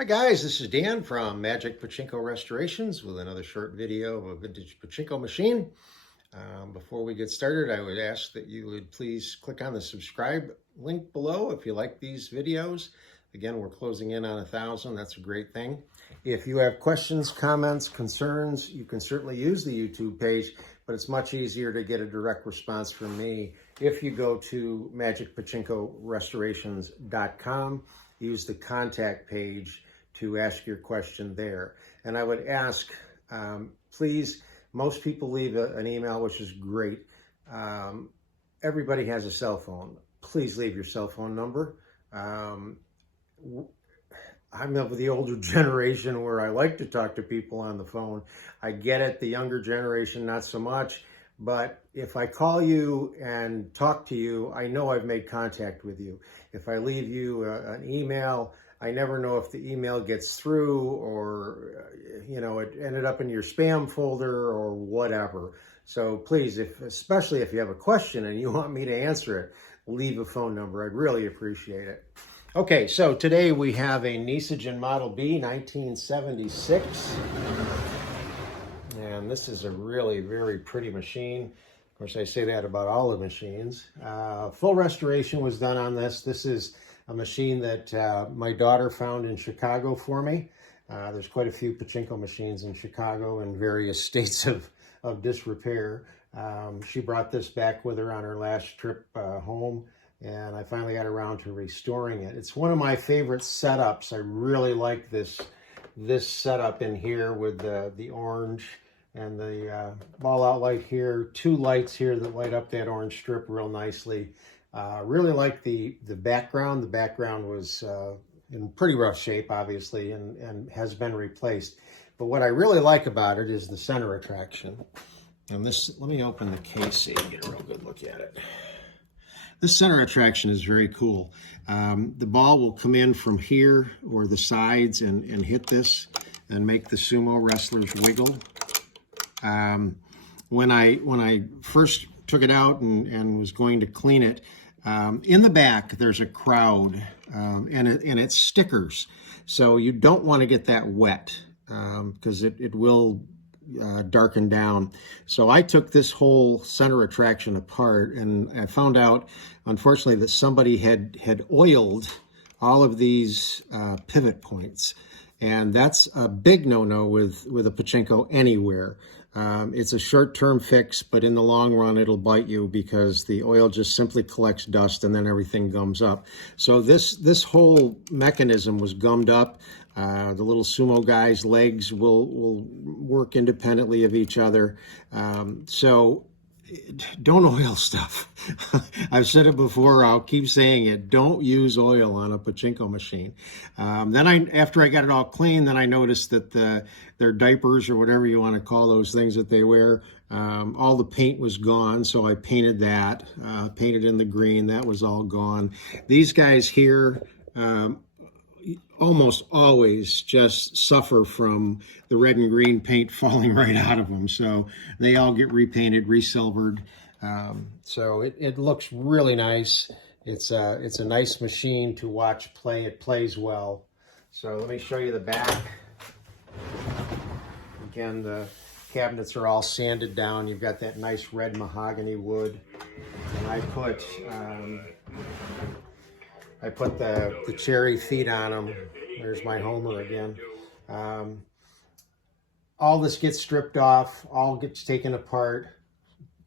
Hi guys, this is Dan from Magic Pachinko Restorations with another short video of a vintage pachinko machine. Before we get started, I would ask that you would please click on the subscribe link below if you like these videos. Again, we're closing in on 1,000. That's a great thing. If you have questions, comments, concerns, you can certainly use the YouTube page, but it's much easier to get a direct response from me if you go to magicpachinkorestorations.com. Use the contact page to ask your question there. And I would ask, please, most people leave an email, which is great. Everybody has a cell phone. Please leave your cell phone number. I'm of the older generation where I like to talk to people on the phone. I get it, the younger generation, not so much. But if I call you and talk to you, I know I've made contact with you. If I leave you an email, I never know if the email gets through or, it ended up in your spam folder or whatever. So please, especially if you have a question and you want me to answer it, leave a phone number. I'd really appreciate it. Okay, so today we have a Nishijin Model B 1976. And this is a really, very pretty machine. Of course, I say that about all the machines. Full restoration was done on this. This is a machine that my daughter found in Chicago for me. There's quite a few pachinko machines in Chicago in various states of disrepair. She brought this back with her on her last trip home, and I finally got around to restoring it. It's one of my favorite setups. I really like this setup in here with the orange and the ball out light here, two lights here that light up that orange strip real nicely. Really like the background. The background was in pretty rough shape, obviously, and has been replaced. But what I really like about it is the center attraction. And this, let me open the case so you can get a real good look at it. This center attraction is very cool. The ball will come in from here or the sides and hit this and make the Sumo Wrestlers wiggle. When I first took it out and was going to clean it, in the back there's a crowd and it's stickers. So you don't want to get that wet because it will darken down. So I took this whole center attraction apart, and I found out, unfortunately, that somebody had oiled all of these pivot points. And that's a big no-no with a pachinko anywhere. It's a short-term fix, but in the long run, it'll bite you because the oil just simply collects dust and then everything gums up. So this whole mechanism was gummed up. The little sumo guy's legs will work independently of each other. So don't oil stuff. I've said it before, I'll keep saying it. Don't use oil on a pachinko machine. Then after I got it all clean, then I noticed that their diapers, or whatever you want to call those things that they wear, all the paint was gone. So I painted that, painted in the green. That was all gone. These guys here, almost always just suffer from the red and green paint falling right out of them. So they all get repainted, resilvered. So it looks really nice. It's a nice machine to watch play. It plays well. So let me show you the back. Again, the cabinets are all sanded down. You've got that nice red mahogany wood. And I put the cherry feet on them. There's my Homer again. All this gets stripped off, all gets taken apart,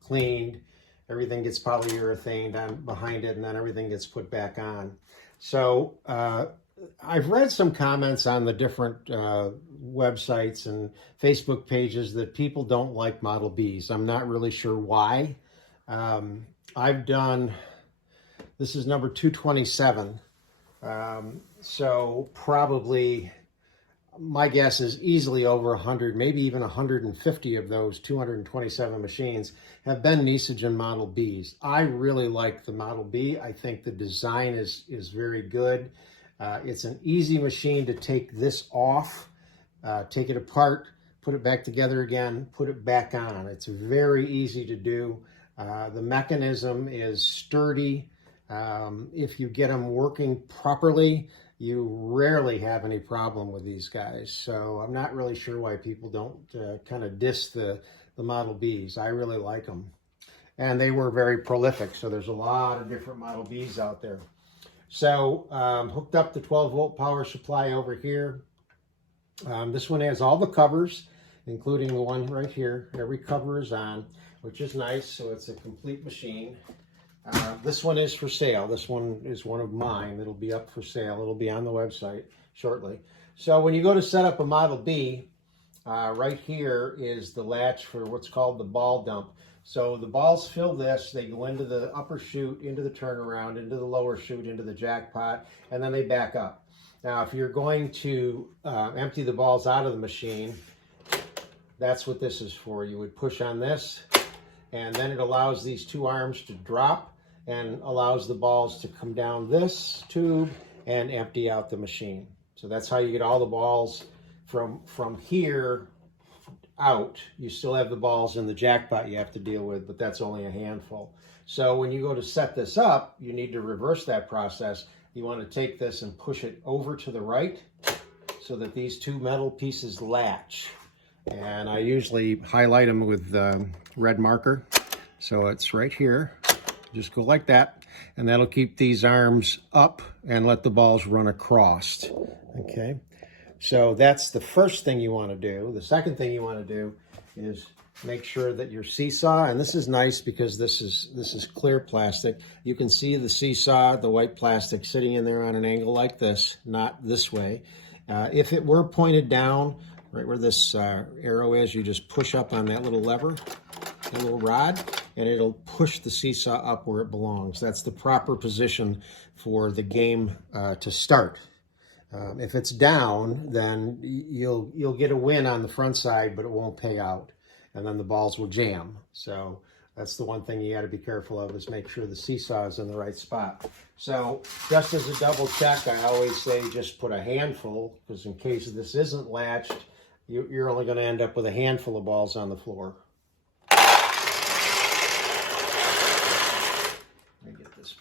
cleaned. Everything gets polyurethane down behind it, and then everything gets put back on. So I've read some comments on the different websites and Facebook pages that people don't like Model Bs. I'm not really sure why. This is number 227. So probably, my guess is easily over 100, maybe even 150 of those 227 machines have been Nishijin Model Bs. I really like the Model B. I think the design is very good. It's an easy machine to take this off, take it apart, put it back together again, put it back on. It's very easy to do. The mechanism is sturdy. If you get them working properly, you rarely have any problem with these guys. So I'm not really sure why people don't kind of diss the Model Bs. I really like them. And they were very prolific, so there's a lot of different Model Bs out there. So hooked up the 12-volt power supply over here. This one has all the covers, including the one right here. Every cover is on, which is nice, so it's a complete machine. This one is for sale. This one is one of mine. It'll be up for sale. It'll be on the website shortly. So when you go to set up a Model B, right here is the latch for what's called the ball dump. So the balls fill this, they go into the upper chute, into the turnaround, into the lower chute, into the jackpot, and then they back up. Now, if you're going to empty the balls out of the machine, that's what this is for. You would push on this, and then it allows these two arms to drop and allows the balls to come down this tube and empty out the machine. So that's how you get all the balls from here out. You still have the balls in the jackpot you have to deal with, but that's only a handful. So when you go to set this up, you need to reverse that process. You want to take this and push it over to the right so that these two metal pieces latch. And I usually highlight them with red marker. So it's right here. Just go like that, and that'll keep these arms up and let the balls run across. Okay, so that's the first thing you want to do. The second thing you want to do is make sure that your seesaw, and this is nice because this is clear plastic. You can see the seesaw, the white plastic, sitting in there on an angle like this, not this way. If it were pointed down, right where this arrow is, you just push up on that little lever, a little rod, and it'll push the seesaw up where it belongs. That's the proper position for the game to start. If it's down, then you'll get a win on the front side, but it won't pay out, and then the balls will jam. So that's the one thing you got to be careful of, is make sure the seesaw is in the right spot. So just as a double check, I always say just put a handful, because in case this isn't latched, you're only going to end up with a handful of balls on the floor.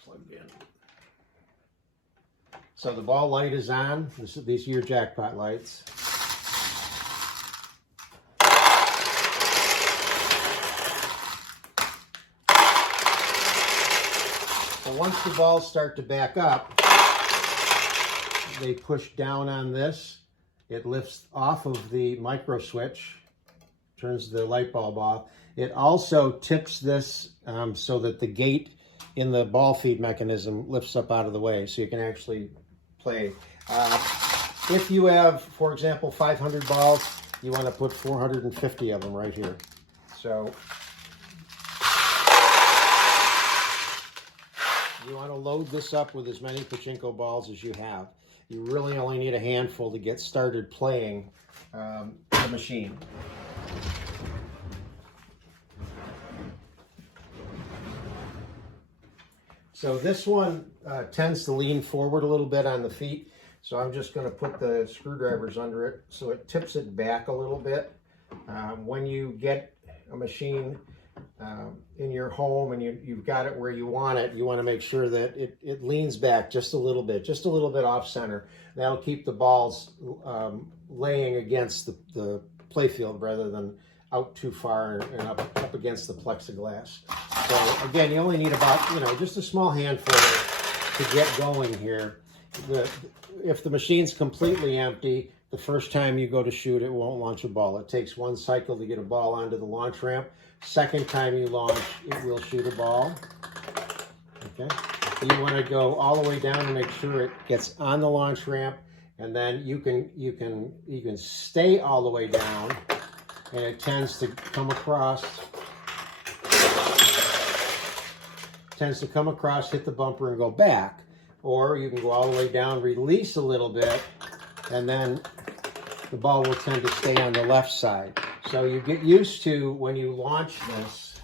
Plugged in. So the ball light is on. These are your jackpot lights. So once the balls start to back up, they push down on this. It lifts off of the micro switch, turns the light bulb off. It also tips this so that the gate in the ball feed mechanism lifts up out of the way, so you can actually play. If you have, for example, 500 balls, you want to put 450 of them right here. So you want to load this up with as many pachinko balls as you have. You really only need a handful to get started playing the machine. So this one tends to lean forward a little bit on the feet. So I'm just going to put the screwdrivers under it so it tips it back a little bit. When you get a machine in your home and you've got it where you want it, you want to make sure that it leans back just a little bit off center. That'll keep the balls laying against the playfield rather than out too far and up against the plexiglass. So again, you only need about, just a small handful to get going here. If the machine's completely empty, the first time you go to shoot, it won't launch a ball. It takes one cycle to get a ball onto the launch ramp. Second time you launch, it will shoot a ball. Okay. You want to go all the way down to make sure it gets on the launch ramp, and then you can stay all the way down, and it tends to come across, hit the bumper and go back. Or you can go all the way down, release a little bit, and then the ball will tend to stay on the left side. So you get used to, when you launch this,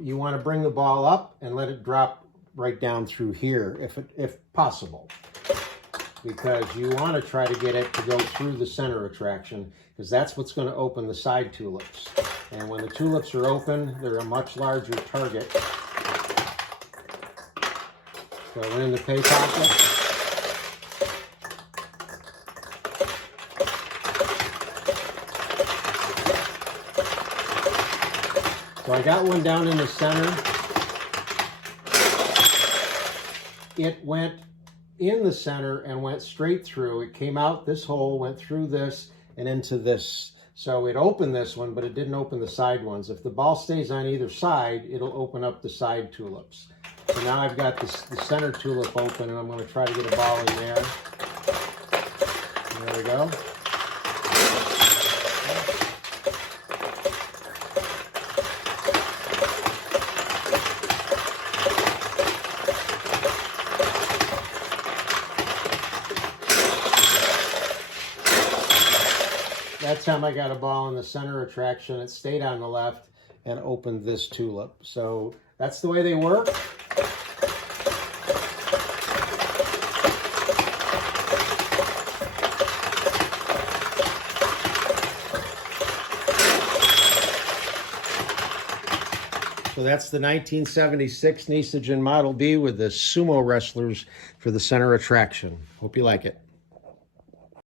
you want to bring the ball up and let it drop right down through here, if possible. Because you want to try to get it to go through the center attraction, because that's what's going to open the side tulips. And when the tulips are open, they're a much larger target. So in the pay pocket. So I got one down in the center. It went in the center and went straight through. It came out this hole, went through this and into this. So it opened this one, but it didn't open the side ones. If the ball stays on either side, it'll open up the side tulips. So now I've got the center tulip open, and I'm going to try to get a ball in there. There we go. That time I got a ball in the center attraction. It stayed on the left and opened this tulip. So that's the way they work. So that's the 1976 Nishijin Model B with the Sumo Wrestlers for the center attraction. Hope you like it.